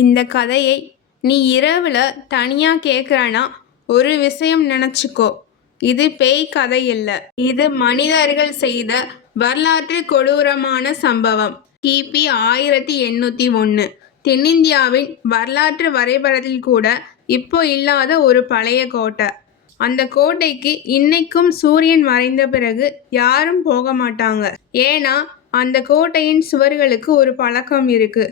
இந்த கதையை நீ இரவுல தனியா கேட்குறனா ஒரு விஷயம் நினச்சிக்கோ. இது பேய் கதை இல்ல. இது மனிதர்கள் செய்த வரலாற்று கொடூரமான சம்பவம். கிபி 1801 தென்னிந்தியாவின் வரலாற்று வரைபடத்தில் கூட இப்போ இல்லாத ஒரு பழைய கோட்டை. அந்த கோட்டைக்கு இன்னைக்கும் சூரியன் மறைந்த பிறகு யாரும் போக மாட்டாங்க. ஏன்னா அந்த கோட்டையின் சுவர்களுக்கு ஒரு பழக்கம் இருக்கு.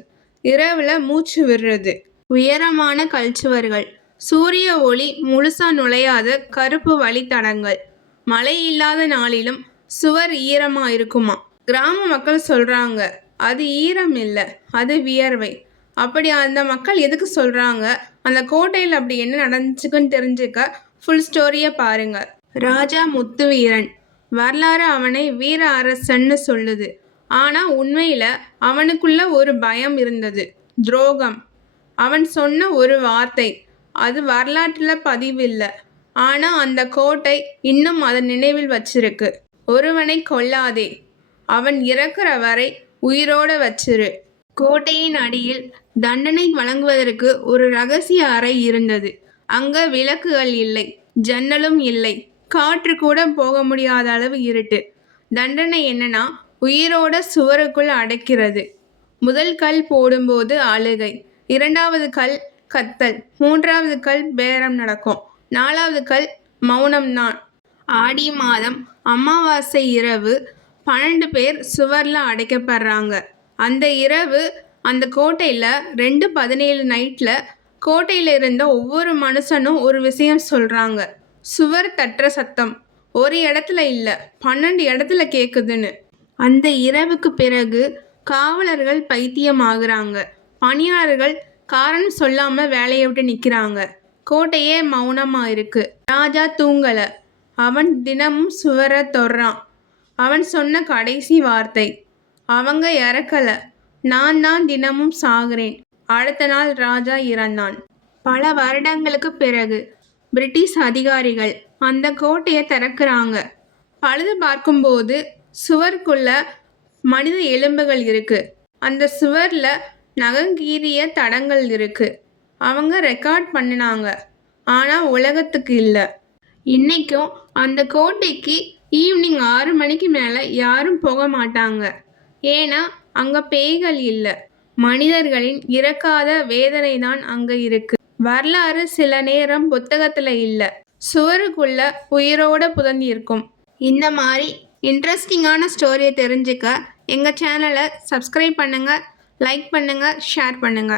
இரவுல மூச்சு விடுறது. உயரமான கல்சுவர்கள், சூரிய ஒளி முழுசா நுழையாத கருப்பு வழித்தடங்கள். மழை இல்லாத நாளிலும் சுவர் ஈரமா இருக்குமா. கிராம மக்கள் சொல்றாங்க அது ஈரம் இல்ல, அது வியர்வை. அப்படி அந்த மக்கள் எதுக்கு சொல்றாங்க, அந்த கோட்டையில் அப்படி என்ன நடந்துச்சுக்குன்னு தெரிஞ்சுக்க ஃபுல் ஸ்டோரியை பாருங்க. ராஜா முத்துவீரன் வரலாறு அவனை வீர அரசன்னு சொல்லுது. ஆனா உண்மையில அவனுக்குள்ள ஒரு பயம் இருந்தது, துரோகம். அவன் சொன்ன ஒரு வார்த்தை, அது வரலாற்றுல பதிவில்ல. ஆனா அந்த கோட்டை இன்னும் அதை நினைவில் வச்சிருக்கு. ஒருவனை கொல்லாதே, அவன் இறக்குற வரை உயிரோட வச்சிரு. கோட்டையின் அடியில் தண்டனை வழங்குவதற்கு ஒரு ரகசிய அறை இருந்தது. அங்க விளக்குகள் இல்லை, ஜன்னலும் இல்லை, காற்று கூட போக முடியாத அளவு இருட்டு. தண்டனை என்னன்னா உயிரோட சுவருக்குள் அடைக்கிறது. முதல் கல் போடும்போது அழுகை, இரண்டாவது கல் கத்தல், மூன்றாவது கல் பேரம் நடக்கும், நாலாவது கல் மௌனம்தான். ஆடி மாதம் அமாவாசை இரவு 12 பேர் சுவர்ல அடைக்கப்படுறாங்க. அந்த இரவு அந்த கோட்டையில 2/17 நைட்ல கோட்டையில இருந்த ஒவ்வொரு மனுஷனும் ஒரு விஷயம் சொல்றாங்க. சுவர் தட்டுற சத்தம் ஒரு இடத்துல இல்ல, 12 இடத்துல கேக்குதுன்னு. அந்த இரவுக்கு பிறகு காவலர்கள் பைத்தியம் ஆகுறாங்க. பணியாளர்கள் காரணம் சொல்லாம வேலையை விட்டு நிக்கிறாங்க. கோட்டையே மௌனமா இருக்கு. ராஜா தூங்கல. அவன் தினமும் சுவரை தொடுறான். அவன் சொன்ன கடைசி வார்த்தை, அவங்க இறக்கல, நான் தான் தினமும் சாகுறேன். அடுத்த நாள் ராஜா இறந்தான். பல வருடங்களுக்கு பிறகு பிரிட்டிஷ் அதிகாரிகள் அந்த கோட்டையை திறக்கிறாங்க. பழுது பார்க்கும்போது சுவருக்குள்ள மனித எலும்புகள் இருக்கு. அந்த சுவர்ல நகங்கீறிய தடங்கள் இருக்கு. அவங்க ரெக்கார்ட் பண்ணினாங்க, ஆனா உலகத்துக்கு இல்லை. இன்னைக்கும் அந்த கோட்டைக்கு ஈவினிங் 6 மணிக்கு மேல யாரும் போக மாட்டாங்க. ஏன்னா அங்க பேய்கள் இல்லை, மனிதர்களின் இறக்காத வேதனை தான் அங்க இருக்கு. வரலாறு சில நேரம் புத்தகத்துல இல்ல, சுவருக்குள்ள உயிரோட புதங்கி இருக்கும். இந்த மாதிரி இன்ட்ரெஸ்டிங்கான ஸ்டோரியை தெரிஞ்சுக்க எங்கள் சேனலை சப்ஸ்கிரைப் பண்ணுங்கள், லைக் பண்ணுங்கள், ஷேர் பண்ணுங்கள்.